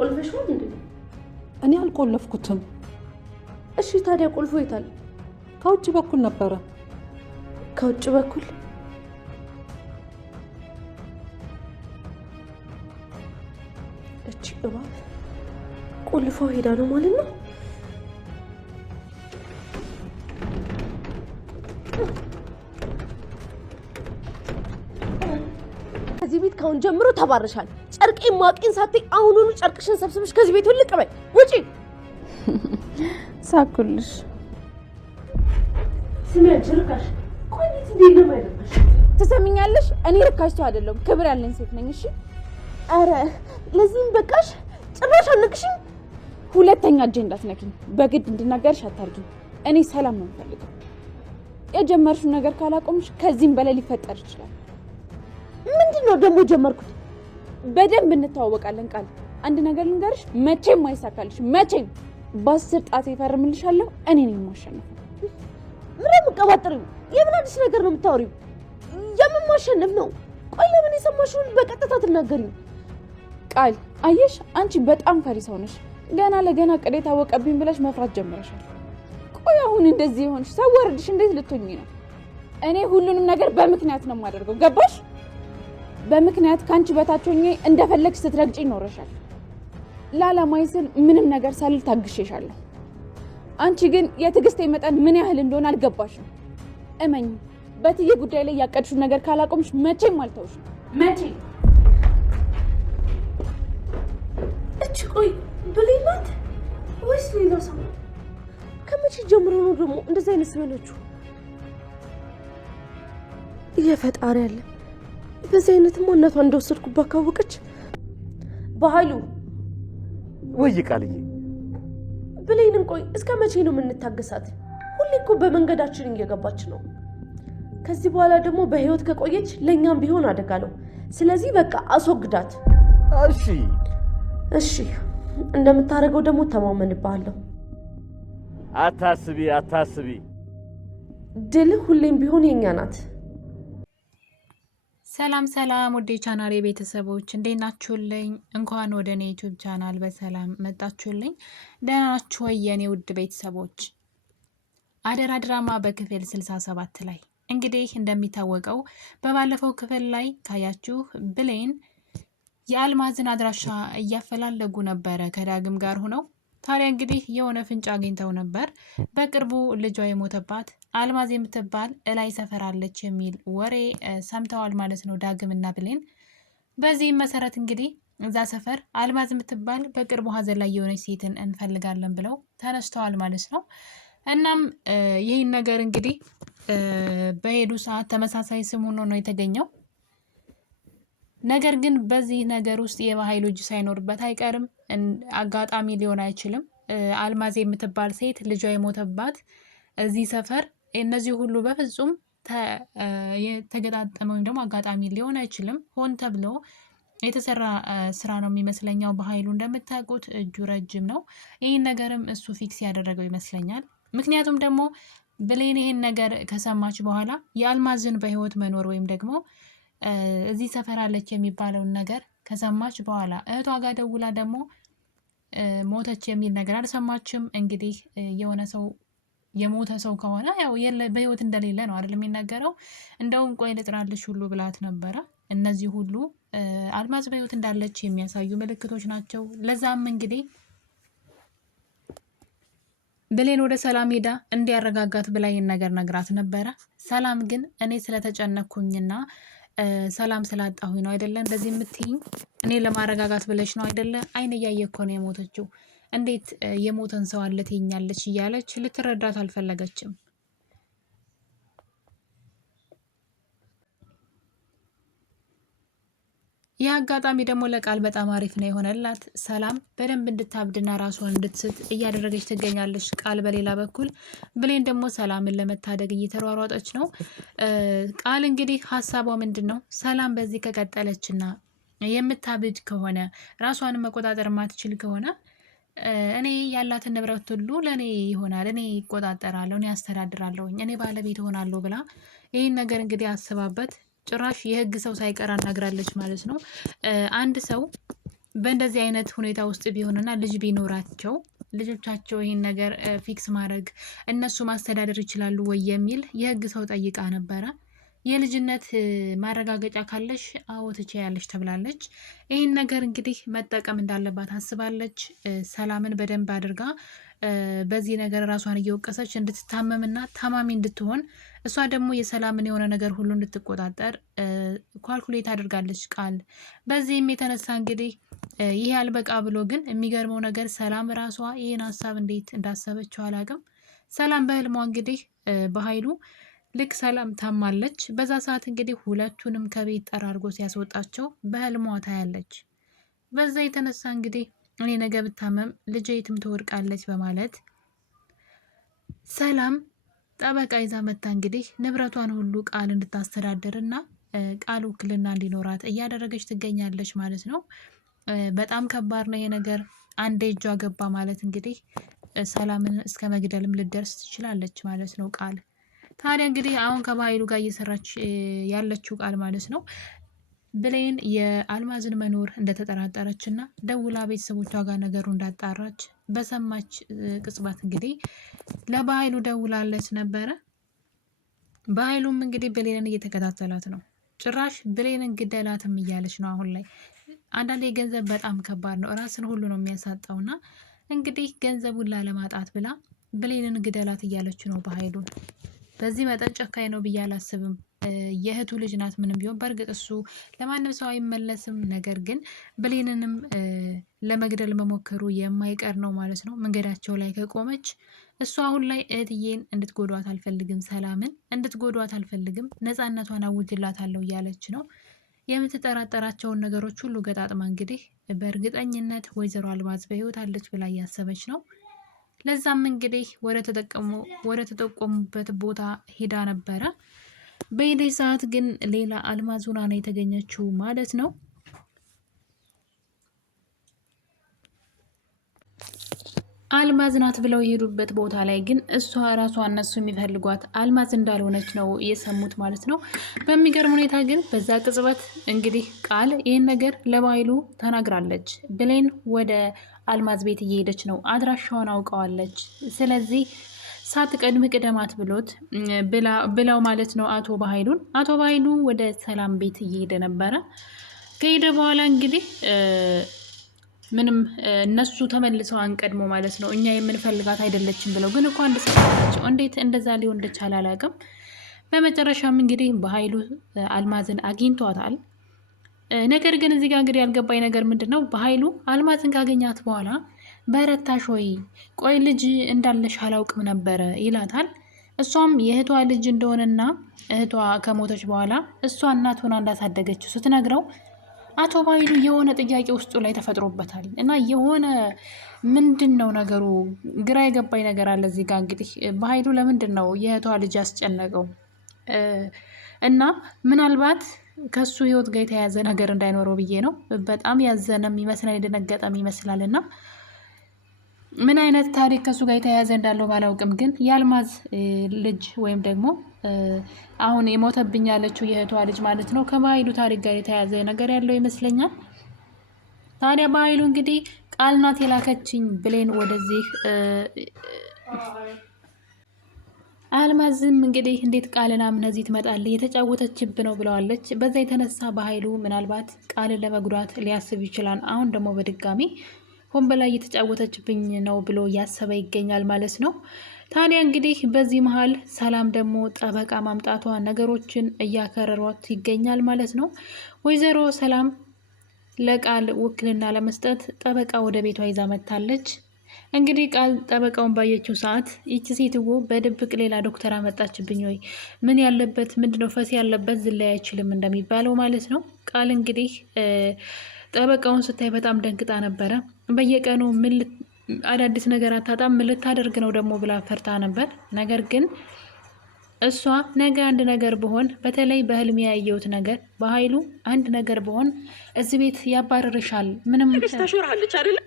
ቆልፈሽው እንዴ? እኔ አልቆለፍኩትም። እሺ ታዲያ ቁልፉ የታል? ከውጭ በኩል ነበረ። ከውጭ በኩል? እቺ እባብ ቁልፏ ሄዳ ነው ማለት ነው። ከዚህ ቤት ካሁን ጀምሮ ተባረሻል። ጨርቄን ማቄን ሳትይ አሁኑኑ ጨርቅሽን ሰብስበሽ ከዚህ ቤት ውልቅ በይ። ውጪ። ሳኩልሽ። ስሚ አንቺ ርካሽ። ቆይ እንዴት ነው የማይደርሽ? ትሰሚኛለሽ? እኔ ርካሽ ሰው አይደለሁም፣ ክብር ያለኝ ሴት ነኝ። እሺ። አረ ለዚህም በቃሽ። ጭራሽ አልነቅሽኝ። ሁለተኛ እጄ እንዳትነኪኝ። በግድ እንድናገርሽ አታርጊኝ። እኔ ሰላም ነው የምፈልገው። የጀመርሽው ነገር ካላቆምሽ ከዚህም በላይ ሊፈጠር ይችላል። ምንድነው ደግሞ ጀመርኩት? በደንብ እንተዋወቃለን። ቃል አንድ ነገር ልንገርሽ፣ መቼም አይሳካልሽ። መቼም በ10 ጣት ይፈርምልሻለሁ። እኔ ነኝ የማሸነፈው። ምን የምትቀባጥሪው? የምን አዲስ ነገር ነው የምታወሪው? የምን ማሸነፍ ነው? ቆይ ለምን የሰማሽውን በቀጥታ ትናገሪው? ቃል አየሽ፣ አንቺ በጣም ፈሪ ሰው ነሽ። ገና ለገና ቅዴ ታወቀብኝ ብለሽ መፍራት ጀምረሻል። ቆይ አሁን እንደዚህ ይሆንሽ ሳወርድሽ እንዴት ልትሆኚ ነው? እኔ ሁሉንም ነገር በምክንያት ነው የማደርገው። ገባሽ? በምክንያት ካንቺ በታች ሆኜ እንደፈለግሽ ስትረግጪ ይኖርሻል። ለዓላማዬ ስል ምንም ነገር ሳልል ታግሼሻለሁ። አንቺ ግን የትዕግስቴ መጠን ምን ያህል እንደሆነ አልገባሽም። እመኝ፣ በትዬ ጉዳይ ላይ ያቀድሽው ነገር ካላቆምሽ መቼም አልተውሽም። መቼም። እቺ ቆይ ብሌን ናት ወይስ ሌላ ሰው? ከመቼ ጀምሮ ነው ደግሞ እንደዚህ አይነት ሰው ነች? የፈጣሪ ያለ በዚህ አይነት ማንነቷ እንደወሰድኩባት ካወቀች። በኃይሉ ወይ ቃልዬ፣ ብሌንን ቆይ እስከ መቼ ነው የምንታገሳት? ሁሌ እኮ በመንገዳችን እየገባች ነው። ከዚህ በኋላ ደግሞ በህይወት ከቆየች ለኛም ቢሆን አደጋ ነው። ስለዚህ በቃ አስወግዳት። እሺ እሺ፣ እንደምታደርገው ደግሞ ተማመንብሃለሁ። አታስቢ አታስቢ፣ ድል ሁሌም ቢሆን የኛ ናት። ሰላም ሰላም፣ ወደ ቻናሌ ቤተሰቦች እንዴት ናችሁልኝ? እንኳን ወደ እኔ ዩቲዩብ ቻናል በሰላም መጣችሁልኝ። ደህና ናችሁ ወይ የኔ ውድ ቤተሰቦች? አደራ ድራማ በክፍል 67 ላይ እንግዲህ እንደሚታወቀው በባለፈው ክፍል ላይ ካያችሁ ብሌን የአልማዝን አድራሻ እያፈላለጉ ነበረ ከዳግም ጋር ሆነው። ታዲያ እንግዲህ የሆነ ፍንጭ አግኝተው ነበር። በቅርቡ ልጇ የሞተባት አልማዝ የምትባል እላይ ሰፈራለች የሚል ወሬ ሰምተዋል ማለት ነው ዳግም እና ብሌን። በዚህም መሰረት እንግዲህ እዛ ሰፈር አልማዝ የምትባል በቅርቡ ሀዘን ላይ የሆነች ሴትን እንፈልጋለን ብለው ተነስተዋል ማለት ነው። እናም ይህን ነገር እንግዲህ በሄዱ ሰዓት ተመሳሳይ ስም ሆኖ ነው የተገኘው። ነገር ግን በዚህ ነገር ውስጥ የበኃይሉ እጅ ሳይኖርበት አይቀርም። አጋጣሚ ሊሆን አይችልም። አልማዝ የምትባል ሴት ልጇ የሞተባት እዚህ ሰፈር፣ እነዚህ ሁሉ በፍጹም የተገጣጠመ ወይም ደግሞ አጋጣሚ ሊሆን አይችልም። ሆን ተብሎ የተሰራ ስራ ነው የሚመስለኛው። በኃይሉ እንደምታውቁት እጁ ረጅም ነው። ይህን ነገርም እሱ ፊክስ ያደረገው ይመስለኛል። ምክንያቱም ደግሞ ብሌን ይህን ነገር ከሰማች በኋላ የአልማዝን በህይወት መኖር ወይም ደግሞ እዚህ ሰፈር አለች የሚባለውን ነገር ከሰማች በኋላ እህቷ ጋር ደውላ ደግሞ ሞተች የሚል ነገር አልሰማችም። እንግዲህ የሆነ ሰው የሞተ ሰው ከሆነ ያው በህይወት እንደሌለ ነው አይደል የሚነገረው። እንደውም ቆይ ልጥራልሽ ሁሉ ብላት ነበረ። እነዚህ ሁሉ አልማዝ በህይወት እንዳለች የሚያሳዩ ምልክቶች ናቸው። ለዛም እንግዲህ ብሌን ወደ ሰላም ሄዳ እንዲያረጋጋት ብላ ይህን ነገር ነግራት ነበረ። ሰላም ግን እኔ ስለተጨነኩኝና ሰላም ስላጣሁኝ ነው አይደለ እንደዚህ የምትይኝ? እኔ ለማረጋጋት ብለሽ ነው አይደለ? አይን እያየ እኮ ነው የሞተችው። እንዴት የሞተን ሰው አለ ትይኛለች? እያለች ልትረዳት አልፈለገችም። ይህ አጋጣሚ ደግሞ ለቃል በጣም አሪፍ ነው የሆነላት። ሰላም በደንብ እንድታብድና ራሷን እንድትስት እያደረገች ትገኛለች። ቃል በሌላ በኩል ብሌን ደግሞ ሰላምን ለመታደግ እየተሯሯጠች ነው። ቃል እንግዲህ ሀሳቧ ምንድን ነው? ሰላም በዚህ ከቀጠለችና የምታብድ ከሆነ ራሷን መቆጣጠር ማትችል ከሆነ እኔ ያላትን ንብረት ሁሉ ለእኔ ይሆናል፣ እኔ ይቆጣጠራለሁ፣ እኔ ያስተዳድራለሁኝ፣ እኔ ባለቤት ሆናለሁ ብላ ይህን ነገር እንግዲህ አስባበት ጭራሽ የህግ ሰው ሳይቀር አናግራለች ማለት ነው። አንድ ሰው በእንደዚህ አይነት ሁኔታ ውስጥ ቢሆንና ልጅ ቢኖራቸው ልጆቻቸው ይህን ነገር ፊክስ ማድረግ እነሱ ማስተዳደር ይችላሉ ወይ የሚል የህግ ሰው ጠይቃ ነበረ። የልጅነት ማረጋገጫ ካለሽ አዎ ትችያለሽ ተብላለች። ይህን ነገር እንግዲህ መጠቀም እንዳለባት አስባለች። ሰላምን በደንብ አድርጋ በዚህ ነገር ራሷን እየወቀሰች እንድትታመምና ታማሚ እንድትሆን እሷ ደግሞ የሰላምን የሆነ ነገር ሁሉ እንድትቆጣጠር ኳልኩሌት አድርጋለች ቃል። በዚህም የተነሳ እንግዲህ ይሄ አልበቃ ብሎ ግን የሚገርመው ነገር ሰላም ራሷ ይህን ሀሳብ እንዴት እንዳሰበችው አላውቅም። ሰላም በህልሟ እንግዲህ በኃይሉ ልክ ሰላም ታማለች። በዛ ሰዓት እንግዲህ ሁለቱንም ከቤት ጠራርጎ ሲያስወጣቸው በህልሟ ታያለች። በዛ የተነሳ እንግዲህ እኔ ነገ ብታመም ልጄ የትም ትወድቃለች በማለት ሰላም ጠበቃ ይዛ መታ እንግዲህ ንብረቷን ሁሉ ቃል እንድታስተዳድርና ቃል ውክልና እንዲኖራት እያደረገች ትገኛለች ማለት ነው። በጣም ከባድ ነው ይሄ ነገር። አንዴ እጇ ገባ ማለት እንግዲህ ሰላምን እስከ መግደልም ልደርስ ትችላለች ማለት ነው ቃል። ታዲያ እንግዲህ አሁን ከበኃይሉ ጋር እየሰራች ያለችው ቃል ማለት ነው ብሌን የአልማዝን መኖር እንደተጠራጠረች እና ደውላ ቤተሰቦቿ ጋር ነገሩ እንዳጣራች በሰማች ቅጽበት እንግዲህ ለበኃይሉ ደውላለች ነበረ። በኃይሉም እንግዲህ ብሌንን እየተከታተላት ነው። ጭራሽ ብሌንን ግደላትም እያለች ነው አሁን ላይ። አንዳንዴ ገንዘብ በጣም ከባድ ነው፣ ራስን ሁሉ ነው የሚያሳጣውና እንግዲህ ገንዘቡን ላለማጣት ብላ ብሌንን ግደላት እያለች ነው በኃይሉን። በዚህ መጠን ጨካኝ ነው ብዬ አላስብም። የእህቱ ልጅ ናት ምንም ቢሆን። በእርግጥ እሱ ለማንም ሰው አይመለስም። ነገር ግን ብሌንንም ለመግደል መሞከሩ የማይቀር ነው ማለት ነው። መንገዳቸው ላይ ከቆመች እሱ አሁን ላይ እህትዬን እንድትጎዷት አልፈልግም፣ ሰላምን እንድትጎዷት አልፈልግም፣ ነፃነቷን አውጅላታለሁ እያለች ነው። የምትጠራጠራቸውን ነገሮች ሁሉ ገጣጥማ እንግዲህ በእርግጠኝነት ወይዘሮ አልማዝ በህይወት አለች ብላ እያሰበች ነው። ለዛም እንግዲህ ወደ ተጠቆሙበት ቦታ ሄዳ ነበረ። በሄደች ሰዓት ግን ሌላ አልማዝ ሆና ነው የተገኘችው ማለት ነው። አልማዝ ናት ብለው የሄዱበት ቦታ ላይ ግን እሷ ራሷ እነሱ የሚፈልጓት አልማዝ እንዳልሆነች ነው የሰሙት ማለት ነው። በሚገርም ሁኔታ ግን በዛ ቅጽበት እንግዲህ ቃል ይህን ነገር ለበኃይሉ ተናግራለች። ብሌን ወደ አልማዝ ቤት እየሄደች ነው፣ አድራሻዋን አውቀዋለች። ስለዚህ ሳትቀድም ቅደማት ብለው ማለት ነው አቶ በኃይሉ ወደ ሰላም ቤት እየሄደ ነበረ። ከሄደ በኋላ እንግዲህ ምንም እነሱ ተመልሰው አንቀድሞ ማለት ነው እኛ የምንፈልጋት አይደለችም ብለው ግን እኮ አንድ ሰጣቸው። እንዴት እንደዛ ሊሆን እንደቻለ አላውቅም። በመጨረሻም እንግዲህ በኃይሉ አልማዝን አግኝቷታል። ነገር ግን እዚህ ጋር እንግዲህ ያልገባኝ ነገር ምንድን ነው፣ በኃይሉ አልማዝን ካገኛት በኋላ በረታሽ ወይ? ቆይ ልጅ እንዳለሽ አላውቅም ነበረ ይላታል። እሷም የእህቷ ልጅ እንደሆነና እህቷ ከሞተች በኋላ እሷ እናት ሆና እንዳሳደገችው ስትነግረው አቶ በኃይሉ የሆነ ጥያቄ ውስጡ ላይ ተፈጥሮበታል እና የሆነ ምንድን ነው ነገሩ ግራ የገባኝ ነገር አለ እዚህ ጋር። እንግዲህ በኃይሉ ለምንድን ነው የእህቷ ልጅ ያስጨነቀው? እና ምናልባት ከሱ ህይወት ጋር የተያያዘ ነገር እንዳይኖረው ብዬ ነው። በጣም ያዘነም ይመስላል፣ የደነገጠም ይመስላል። እና ምን አይነት ታሪክ ከሱ ጋር የተያያዘ እንዳለው ባላውቅም ግን የአልማዝ ልጅ ወይም ደግሞ አሁን የሞተብኝ ያለችው የእህቷ ልጅ ማለት ነው ከበኃይሉ ታሪክ ጋር የተያያዘ ነገር ያለው ይመስለኛል። ታዲያ በኃይሉ እንግዲህ ቃል ናት የላከችኝ ብሌን ወደዚህ አልማዝም እንግዲህ እንዴት ቃልን አምነህ እዚህ ትመጣለህ? የተጫወተችብ ነው ብለዋለች። በዛ የተነሳ በኃይሉ ምናልባት ቃልን ለመጉዳት ሊያስብ ይችላል። አሁን ደግሞ በድጋሚ ሆን በላይ እየተጫወተችብኝ ነው ብሎ እያሰበ ይገኛል ማለት ነው። ታዲያ እንግዲህ በዚህ መሀል ሰላም ደግሞ ጠበቃ ማምጣቷ ነገሮችን እያከረሯት ይገኛል ማለት ነው። ወይዘሮ ሰላም ለቃል ውክልና ለመስጠት ጠበቃ ወደ ቤቷ ይዛ መጥታለች። እንግዲህ ቃል ጠበቃውን ባየችው ሰዓት ይቺ ሴትዮ በድብቅ ሌላ ዶክተር አመጣችብኝ ወይ? ምን ያለበት ምንድነው ፈስ ያለበት ዝላይ አይችልም እንደሚባለው ማለት ነው። ቃል እንግዲህ ጠበቃውን ስታይ በጣም ደንግጣ ነበረ። በየቀኑ አዳዲስ ነገር አታጣም፣ ምን ልታደርግ ነው ደግሞ ብላ ፈርታ ነበር። ነገር ግን እሷ ነገ አንድ ነገር ብሆን፣ በተለይ በህልሜ ያየሁት ነገር በኃይሉ አንድ ነገር ብሆን እዚህ ቤት ያባረርሻል፣ ምንም ታሾርሃለች አይደል?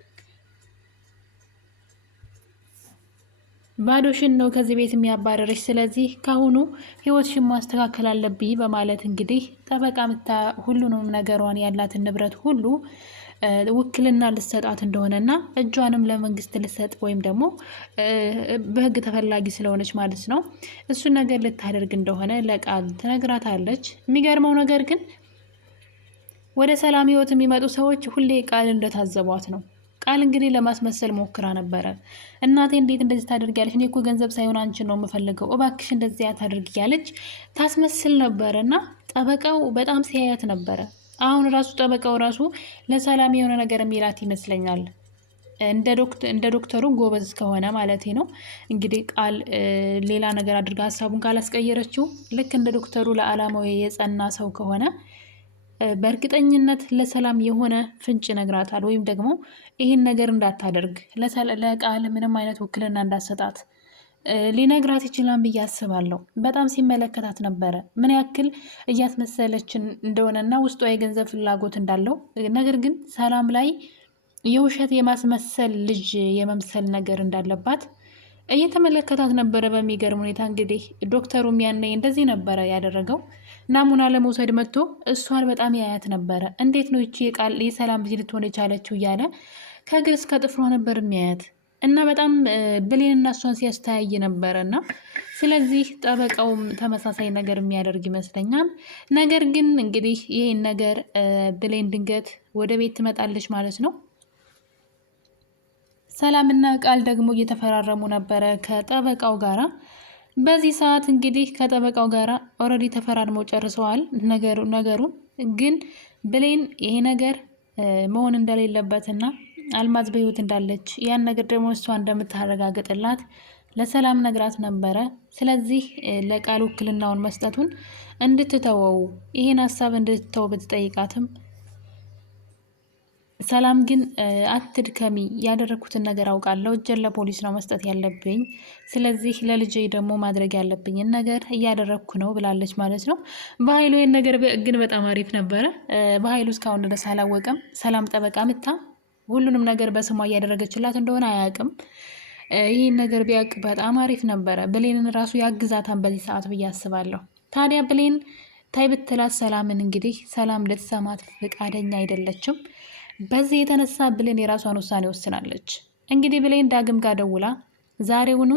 ባዶሽን ነው ከዚህ ቤት የሚያባረርሽ። ስለዚህ ካሁኑ ህይወትሽን ማስተካከል አለብኝ በማለት እንግዲህ ጠበቃ ምታ ሁሉንም ነገሯን ያላትን ንብረት ሁሉ ውክልና ልሰጣት እንደሆነና እጇንም ለመንግስት ልሰጥ ወይም ደግሞ በህግ ተፈላጊ ስለሆነች ማለት ነው እሱን ነገር ልታደርግ እንደሆነ ለቃል ትነግራታለች። የሚገርመው ነገር ግን ወደ ሰላም ህይወት የሚመጡ ሰዎች ሁሌ ቃል እንደታዘቧት ነው። ቃል እንግዲህ ለማስመሰል ሞክራ ነበረ። እናቴ እንዴት እንደዚህ ታደርጊያለሽ? እኔ እኮ ገንዘብ ሳይሆን አንቺን ነው የምፈልገው፣ እባክሽ እንደዚህ አታድርጊ እያለች ታስመስል ነበረ እና ጠበቃው በጣም ሲያያት ነበረ። አሁን ራሱ ጠበቃው ራሱ ለሰላም የሆነ ነገር የሚላት ይመስለኛል። እንደ ዶክተሩ ጎበዝ ከሆነ ማለት ነው። እንግዲህ ቃል ሌላ ነገር አድርጋ ሀሳቡን ካላስቀየረችው ልክ እንደ ዶክተሩ ለዓላማው የጸና ሰው ከሆነ በእርግጠኝነት ለሰላም የሆነ ፍንጭ ነግራታል። ወይም ደግሞ ይህን ነገር እንዳታደርግ ለቃል ምንም አይነት ውክልና እንዳሰጣት ሊነግራት ይችላል ብዬ አስባለሁ። በጣም ሲመለከታት ነበረ ምን ያክል እያስመሰለችን እንደሆነና ውስጧ የገንዘብ ፍላጎት እንዳለው። ነገር ግን ሰላም ላይ የውሸት የማስመሰል ልጅ የመምሰል ነገር እንዳለባት እየተመለከታት ነበረ። በሚገርም ሁኔታ እንግዲህ ዶክተሩም ያኔ እንደዚህ ነበረ ያደረገው። ናሙና ለመውሰድ መጥቶ እሷን በጣም ያያት ነበረ። እንዴት ነው ይቺ ቃል የሰላም ልጅ ልትሆን የቻለችው እያለ ከእግር እስከ ጥፍሯ ነበር የሚያያት እና በጣም ብሌንና እሷን ሲያስተያይ ነበረ እና ስለዚህ ጠበቃውም ተመሳሳይ ነገር የሚያደርግ ይመስለኛል። ነገር ግን እንግዲህ ይህን ነገር ብሌን ድንገት ወደ ቤት ትመጣለች ማለት ነው። ሰላምና ቃል ደግሞ እየተፈራረሙ ነበረ ከጠበቃው ጋራ። በዚህ ሰዓት እንግዲህ ከጠበቃው ጋራ ኦልሬዲ ተፈራርመው ጨርሰዋል ነገሩን። ግን ብሌን ይሄ ነገር መሆን እንደሌለበትና አልማዝ በህይወት እንዳለች ያን ነገር ደግሞ እሷ እንደምታረጋግጥላት ለሰላም ነግራት ነበረ። ስለዚህ ለቃል ውክልናውን መስጠቱን እንድትተወው ይሄን ሀሳብ እንድትተው ብትጠይቃትም ሰላም ግን አትድከሚ፣ ያደረኩትን ነገር አውቃለሁ፣ እጄን ለፖሊስ ነው መስጠት ያለብኝ፣ ስለዚህ ለልጄ ደግሞ ማድረግ ያለብኝን ነገር እያደረግኩ ነው ብላለች ማለት ነው። በኃይሉ ይህን ነገር ግን በጣም አሪፍ ነበረ። በኃይሉ እስካሁን ድረስ አላወቀም። ሰላም ጠበቃ ምታ ሁሉንም ነገር በስሟ እያደረገችላት እንደሆነ አያውቅም። ይህን ነገር ቢያውቅ በጣም አሪፍ ነበረ። ብሌንን ራሱ ያግዛታን በዚህ ሰዓት ብዬ አስባለሁ። ታዲያ ብሌን ታይ ብትላት ሰላምን እንግዲህ ሰላም ልትሰማት ፈቃደኛ አይደለችም። በዚህ የተነሳ ብሌን የራሷን ውሳኔ ወስናለች። እንግዲህ ብሌን ዳግም ጋር ደውላ ዛሬውኑ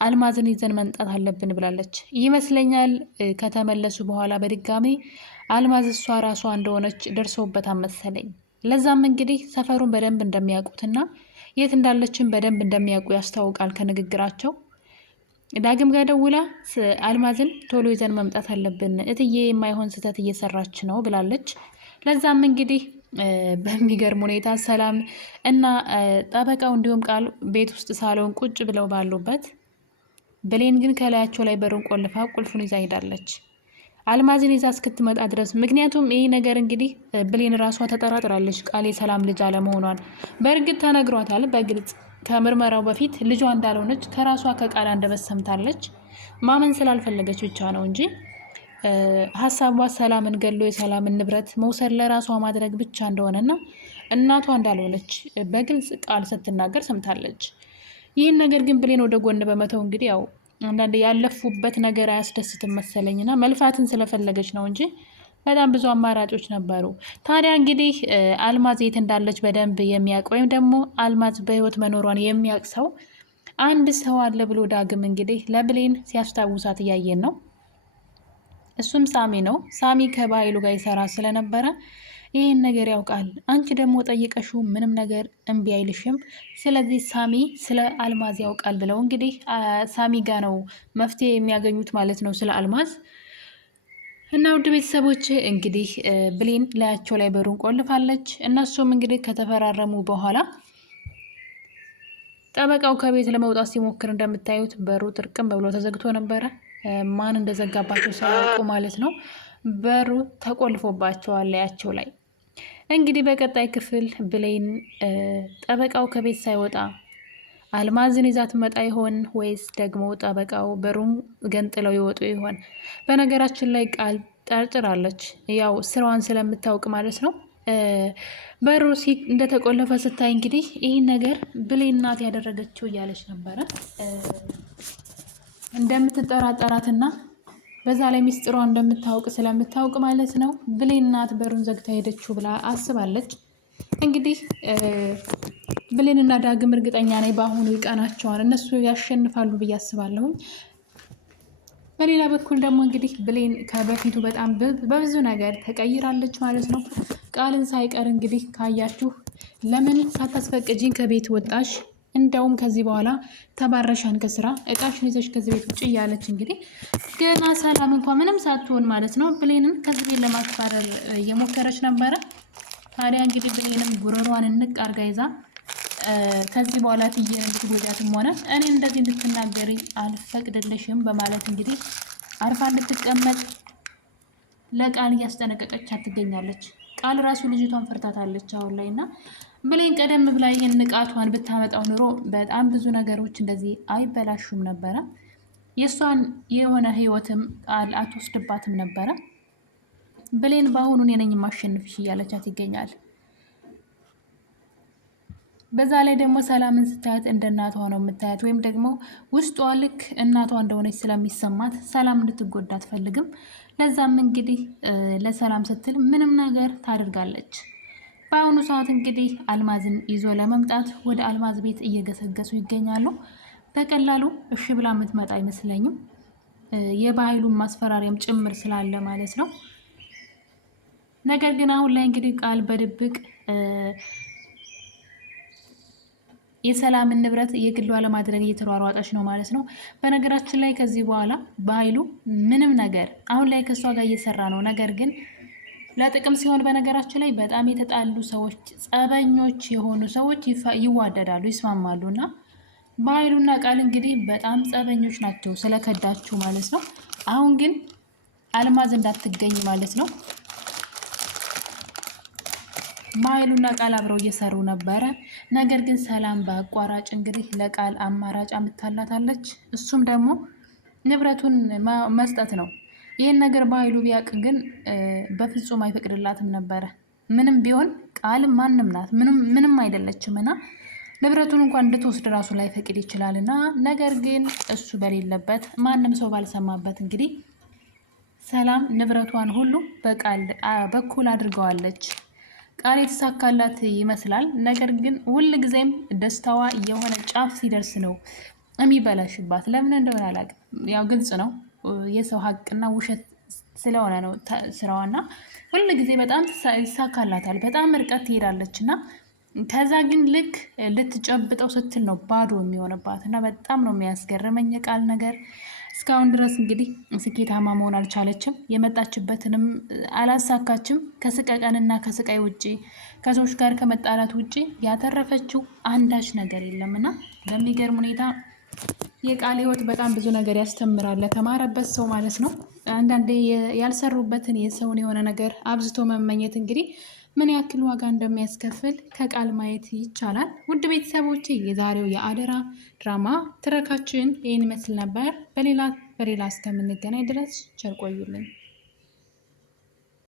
አልማዝን ይዘን መምጣት አለብን ብላለች ይመስለኛል። ከተመለሱ በኋላ በድጋሚ አልማዝ እሷ ራሷ እንደሆነች ደርሰውበታል መሰለኝ። ለዛም እንግዲህ ሰፈሩን በደንብ እንደሚያውቁትና የት እንዳለችን በደንብ እንደሚያውቁ ያስታውቃል ከንግግራቸው። ዳግም ጋር ደውላ አልማዝን ቶሎ ይዘን መምጣት አለብን፣ እትዬ የማይሆን ስህተት እየሰራች ነው ብላለች። ለዛም እንግዲህ በሚገርም ሁኔታ ሰላም እና ጠበቃው እንዲሁም ቃል ቤት ውስጥ ሳሎን ቁጭ ብለው ባሉበት ብሌን ግን ከላያቸው ላይ በሩን ቆልፋ ቁልፉን ይዛ ሄዳለች አልማዝን ይዛ እስክትመጣ ድረስ። ምክንያቱም ይህ ነገር እንግዲህ ብሌን ራሷ ተጠራጥራለች ቃል የሰላም ልጅ አለመሆኗን። በእርግጥ ተነግሯታል በግልጽ ከምርመራው በፊት ልጇ እንዳልሆነች ከራሷ ከቃል አንደበት ሰምታለች። ማመን ስላልፈለገች ብቻ ነው እንጂ ሀሳቧ ሰላምን ገሎ የሰላምን ንብረት መውሰድ ለራሷ ማድረግ ብቻ እንደሆነና እናቷ እንዳልሆነች በግልጽ ቃል ስትናገር ሰምታለች። ይህን ነገር ግን ብሌን ወደ ጎን በመተው እንግዲህ ያው አንዳንድ ያለፉበት ነገር አያስደስትም መሰለኝና መልፋትን ስለፈለገች ነው እንጂ በጣም ብዙ አማራጮች ነበሩ። ታዲያ እንግዲህ አልማዝ የት እንዳለች በደንብ የሚያውቅ ወይም ደግሞ አልማዝ በህይወት መኖሯን የሚያውቅ ሰው አንድ ሰው አለ ብሎ ዳግም እንግዲህ ለብሌን ሲያስታውሳት እያየን ነው። እሱም ሳሚ ነው። ሳሚ ከባይሉ ጋር ይሰራ ስለነበረ ይህን ነገር ያውቃል። አንቺ ደግሞ ጠይቀሽው ምንም ነገር እምቢ አይልሽም፣ ስለዚህ ሳሚ ስለ አልማዝ ያውቃል ብለው እንግዲህ ሳሚ ጋር ነው መፍትሄ የሚያገኙት ማለት ነው ስለ አልማዝ። እና ውድ ቤተሰቦች እንግዲህ ብሌን ላያቸው ላይ በሩን ቆልፋለች። እነሱም እንግዲህ ከተፈራረሙ በኋላ ጠበቃው ከቤት ለመውጣት ሲሞክር እንደምታዩት በሩ ጥርቅም ብሎ ተዘግቶ ነበረ። ማን እንደዘጋባቸው ሳያውቁ ማለት ነው። በሩ ተቆልፎባቸዋል ላያቸው ላይ። እንግዲህ በቀጣይ ክፍል ብሌን ጠበቃው ከቤት ሳይወጣ አልማዝን ይዛ ትመጣ ይሆን ወይስ ደግሞ ጠበቃው በሩን ገንጥለው ይወጡ ይሆን? በነገራችን ላይ ቃል ጠርጥራለች፣ ያው ስራዋን ስለምታውቅ ማለት ነው። በሩ እንደተቆለፈ ስታይ እንግዲህ ይህን ነገር ብሌን ናት ያደረገችው እያለች ነበረ እንደምትጠራጠራትና በዛ ላይ ሚስጥሯ እንደምታውቅ ስለምታውቅ ማለት ነው ብሌን ናት በሩን ዘግታ ሄደችው ብላ አስባለች። እንግዲህ ብሌንና ዳግም እርግጠኛ ነኝ በአሁኑ ይቀናቸዋል፣ እነሱ ያሸንፋሉ ብዬ አስባለሁኝ። በሌላ በኩል ደግሞ እንግዲህ ብሌን ከበፊቱ በጣም በብዙ ነገር ተቀይራለች ማለት ነው። ቃልን ሳይቀር እንግዲህ ካያችሁ ለምን ሳታስፈቅጂኝ ከቤት ወጣሽ? እንደውም ከዚህ በኋላ ተባረሻን ከስራ እቃሽን ይዘሽ ከዚህ ቤት ውጭ እያለች እንግዲህ ገና ሰላም እንኳን ምንም ሳትሆን ማለት ነው ብሌንን ከዚህ ቤት ለማስባረር እየሞከረች ነበረ። ታዲያ እንግዲህ ብሌንም ጉሮሯን እንቅ አርጋ ይዛ ከዚህ በኋላ ትዬን እንድትጎዳትም ሆነ እኔ እንደዚህ እንድትናገሪ አልፈቅድልሽም በማለት እንግዲህ አርፋ እንድትቀመጥ ለቃል እያስጠነቀቀቻት ትገኛለች። ቃል ራሱ ልጅቷን ፈርታታለች አሁን ላይ እና ብሌን ቀደም ብላ ይህን ንቃቷን ብታመጣው ኑሮ በጣም ብዙ ነገሮች እንደዚህ አይበላሹም ነበረ። የእሷን የሆነ ህይወትም ቃል አትወስድባትም ነበረ። ብሌን በአሁኑ እኔ ነኝ የማሸንፍሽ እያለቻት ይገኛል። በዛ ላይ ደግሞ ሰላምን ስታያት እንደ እናቷ ነው የምታያት፣ ወይም ደግሞ ውስጧ ልክ እናቷ እንደሆነች ስለሚሰማት ሰላም እንድትጎዳ አትፈልግም። ለዛም እንግዲህ ለሰላም ስትል ምንም ነገር ታደርጋለች። በአሁኑ ሰዓት እንግዲህ አልማዝን ይዞ ለመምጣት ወደ አልማዝ ቤት እየገሰገሱ ይገኛሉ። በቀላሉ እሺ ብላ የምትመጣ አይመስለኝም። የባህሉን ማስፈራሪያም ጭምር ስላለ ማለት ነው። ነገር ግን አሁን ላይ እንግዲህ ቃል በድብቅ የሰላምን ንብረት የግሏ ለማድረግ እየተሯሯጠች ነው ማለት ነው። በነገራችን ላይ ከዚህ በኋላ በኃይሉ ምንም ነገር አሁን ላይ ከእሷ ጋር እየሰራ ነው። ነገር ግን ለጥቅም ሲሆን በነገራችን ላይ በጣም የተጣሉ ሰዎች፣ ጸበኞች የሆኑ ሰዎች ይዋደዳሉ፣ ይስማማሉ እና በኃይሉና ቃል እንግዲህ በጣም ጸበኞች ናቸው ስለከዳችሁ ማለት ነው። አሁን ግን አልማዝ እንዳትገኝ ማለት ነው። በኃይሉና ቃል አብረው እየሰሩ ነበረ። ነገር ግን ሰላም በአቋራጭ እንግዲህ ለቃል አማራጭ አምታላታለች። እሱም ደግሞ ንብረቱን መስጠት ነው። ይህን ነገር በኃይሉ ቢያውቅ ግን በፍጹም አይፈቅድላትም ነበረ። ምንም ቢሆን ቃል ማንም ናት፣ ምንም አይደለችም እና ንብረቱን እንኳን እንድትወስድ ራሱ ላይፈቅድ ይችላል እና ነገር ግን እሱ በሌለበት ማንም ሰው ባልሰማበት እንግዲህ ሰላም ንብረቷን ሁሉ በቃል በኩል አድርገዋለች። ቃል የተሳካላት ይመስላል። ነገር ግን ሁል ጊዜም ደስታዋ የሆነ ጫፍ ሲደርስ ነው የሚበላሽባት። ለምን እንደሆነ አላውቅም። ያው ግልጽ ነው፣ የሰው ሀቅና ውሸት ስለሆነ ነው ስራዋና ሁል ጊዜ በጣም ይሳካላታል፣ በጣም ርቀት ትሄዳለች እና ከዛ ግን ልክ ልትጨብጠው ስትል ነው ባዶ የሚሆንባት እና በጣም ነው የሚያስገርመኝ የቃል ነገር። እስካሁን ድረስ እንግዲህ ስኬታማ መሆን አልቻለችም። የመጣችበትንም አላሳካችም። ከስቀቀንና ከስቃይ ውጭ ከሰዎች ጋር ከመጣላት ውጭ ያተረፈችው አንዳች ነገር የለም እና በሚገርም ሁኔታ የቃል ህይወት በጣም ብዙ ነገር ያስተምራል ለተማረበት ሰው ማለት ነው። አንዳንዴ ያልሰሩበትን የሰውን የሆነ ነገር አብዝቶ መመኘት እንግዲህ ምን ያክል ዋጋ እንደሚያስከፍል ከቃል ማየት ይቻላል። ውድ ቤተሰቦቼ የዛሬው የአደራ ድራማ ትረካችን ይህን ይመስል ነበር። በሌላ እስከምንገናኝ ድረስ ቸር ቆዩልኝ።